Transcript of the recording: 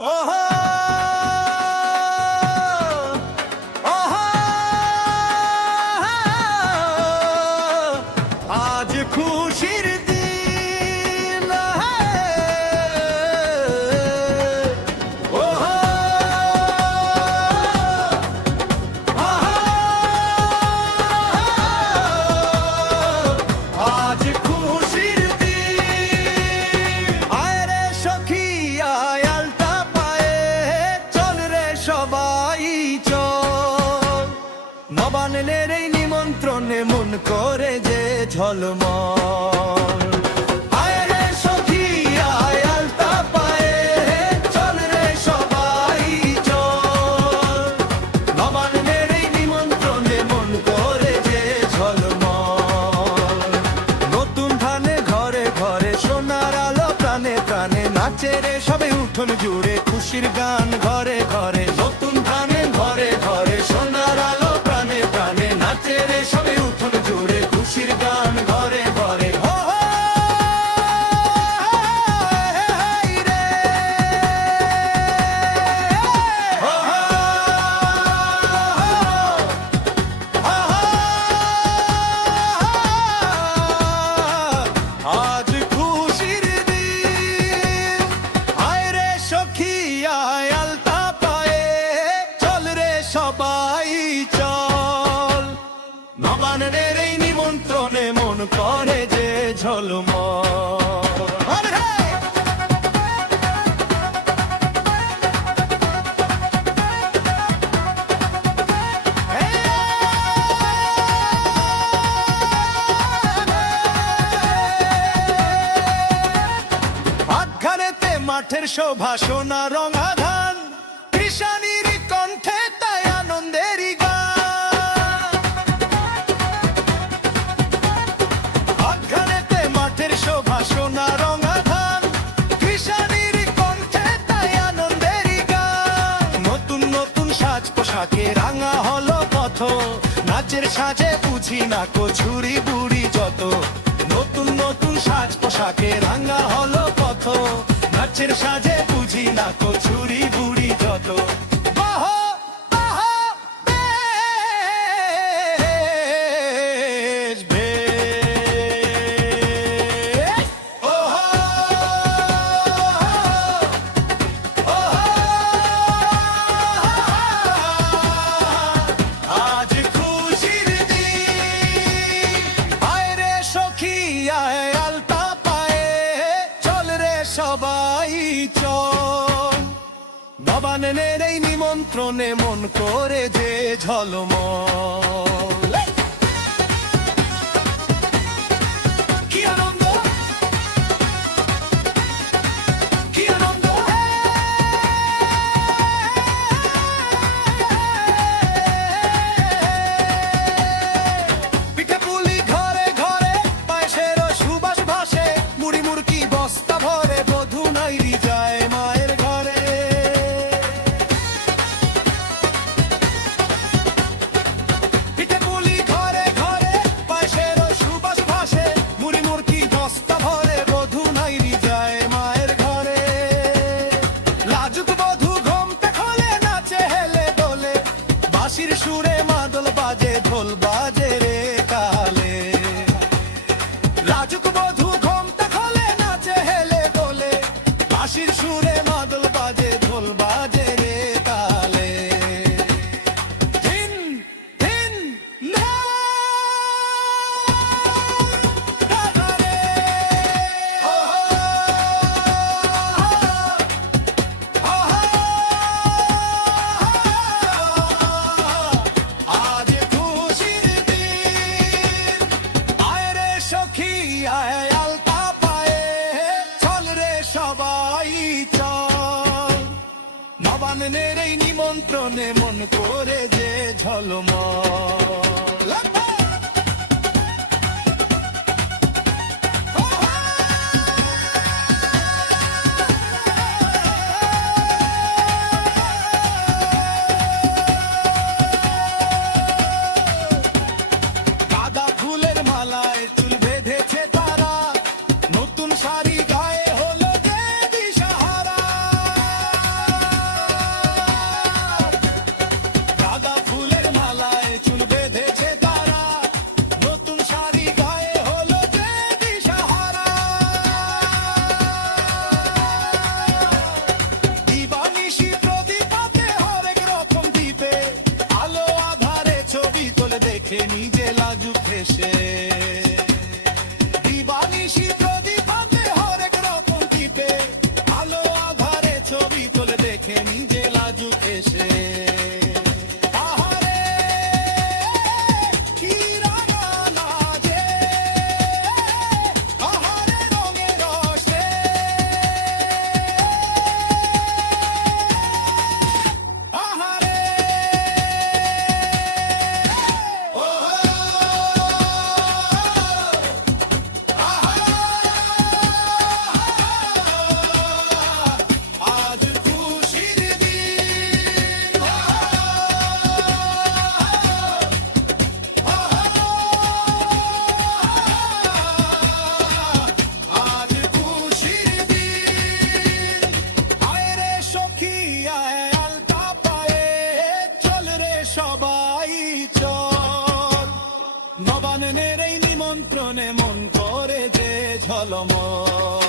ওহো ওহো আজ খুশির দিন ওহো আজ খুশির দিন আয় রে সখী আয় আলতা পায়ে চল রে সবাই চল নবান্নের এই নিমন্ত্রণে মন করে যে ঝলমল আয় রে সখী আয় আলতা পায়ে চল রে সবাই চল নবান্নের এই নিমন্ত্রণে মন করে যে ঝলমল নতুন ধানে ঘরে ঘরে সোনার আলো প্রাণে প্রাণে নাচে রে সবে উঠোন জুড়ে খুশির গান ঘরে ঘরে নতুন ধানে ঘরে ঘরে সোনার আলো প্রাণে প্রাণে নাচে রে সবে উঠোন জুড়ে খুশির গান ঘরে ঘরে হো হো, এই রে। হো হো, হো হো, আজ খুশির দিন আয় রে সখী আয় আলতা পায়ে চল রে সবাই চল নবান্নের এই নিমন্ত্রণে মন করে যে ঝলমল আরে হে! আখ্যানেতে মাঠের শোভা সোনা রঙা ধান কৃষানির কণ্ঠে তাই আনন্দেরই গান আখ্যানেতে মাঠের শোভা সোনা রঙা ধান কৃষানির কণ্ঠে তাই আনন্দেরই গান নতুন নতুন সাজ পোশাকে রাঙা হলো পথ নাচের সাজে বুঝি না কছুরি বুড়ি যত নতুন নতুন সাজ পোশাকে রাঙা হলো পথ নাচের সাজে বুঝি না কছুরি বুড়ি যত বাহ বাহ বেশ বেশ ওহো ওহো আজ খুশির দিন আয় রে সখী আয় আলতা পায়ে চল রে সবাই চল নবান্নের এই নিমন্ত্রণে মন করে যে ঝলমল কি আনন্দ কি আনন্দ পিঠে পুলি ঘরে ঘরে পায়েসেরও সুবাস ভাসে মুড়ি মুড়কি বস্তা ভরে বধূ নাইরি যায় মায়ের ঘরে পিঠে পুলি ঘরে ঘরে পায়েসেরও সুবাস ভাসে মুড়ি মুড়কি বস্তা ভরে বধূ নাইরি যায় মায়ের ঘরে লাজুক বধূ ঘোমটা খোলে নাচে হেলে দোলে বাঁশির সুরে মাদল বাজে ঢোল বাজে রে কালে লাজুক বধূ ঘোমটা খোলে নাচে হেলে দোলে বাঁশির সুরে মাদল বাজে ঢোল বাজে রে কালে ধিন ধিন ধারে আজ খুশির দিন আয় রে সখী আয় আলতা পায়ে চল রে সবাই চল নবান্নের এই নিমন্ত্রণে মন করে যে ঝলমল গাঁদা ফুলের মালায় চুল বেঁধেছে তারা নতুন শাড়ি গায়ে হলো যে দিশাহারা দেখে নিজে লাজুক এসে আহারে কি রাঙা লাজে, আহারে রঙে রসে, আহারে ও আজ খুশির দিন, আজ খুশির দিন। আয় রে সখী আয় আলতা পায়ে, চল রে সবাই চল, নবান্নের এই নিমন্ত্রণে মন করে যে ঝলমল।